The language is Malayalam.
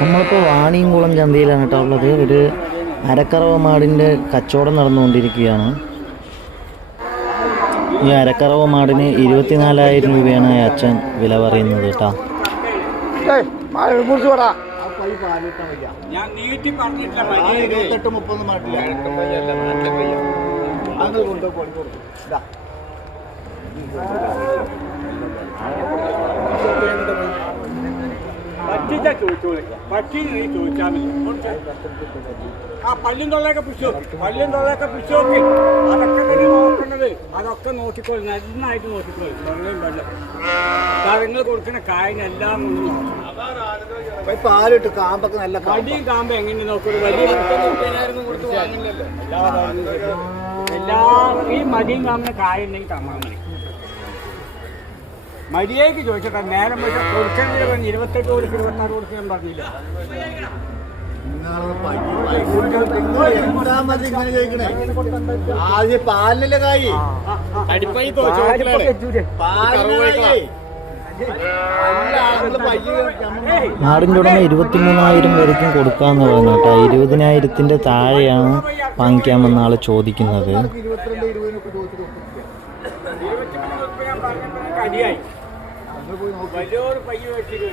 നമ്മളിപ്പോൾ വാണിയംകുളം ചന്തയിലാണ് കേട്ടോ ഉള്ളത്. ഒരു അരക്കറവ മാടിൻ്റെ കച്ചവടം നടന്നുകൊണ്ടിരിക്കുകയാണ്. ഈ അരക്കറവ മാടിന് 24,000 രൂപയാണ് അച്ഛൻ വില പറയുന്നത് കേട്ടോ. ആ പല്ലും തൊള്ളയൊക്കെ പിടിച്ചു നോക്കി അതൊക്കെ തന്നെ നോക്കേണ്ടത്. അതൊക്കെ നോക്കിക്കോളൂ, നന്നായിട്ട് നോക്കിക്കോളൂ. തൊള്ളയും വെള്ളം നിങ്ങൾ കൊടുക്കുന്ന കായനെല്ലാം പാലിട്ട് കാമ്പൊക്കെ നല്ല വലിയ കാമ്പ് എങ്ങനെ നോക്കുള്ളൂ. വലിയ എല്ലാ ഈ മടിയും കാമ്പിന് കായ ഉണ്ടെങ്കിൽ തന്നാൽ മതി. മടിയേക്ക് ചോദിച്ചോട്ടെ. നേരം വെച്ചാൽ കൊടുക്കണമെങ്കിൽ 28 കൊടുക്കും 26 കൊടുക്കാൻ പറഞ്ഞില്ല. പാലിലെ കായ് നാടിൻ്റെ ഉടമ 23,000 വരയ്ക്കും കൊടുക്കാമെന്ന് പറഞ്ഞു കേട്ടോ. 20,000-ൻ്റെ താഴെയാണ് വാങ്ങിക്കാമെന്ന ആൾ ചോദിക്കുന്നത്. അടിയായി വലിയൊരു പയ്യ വെച്ചിട്ട്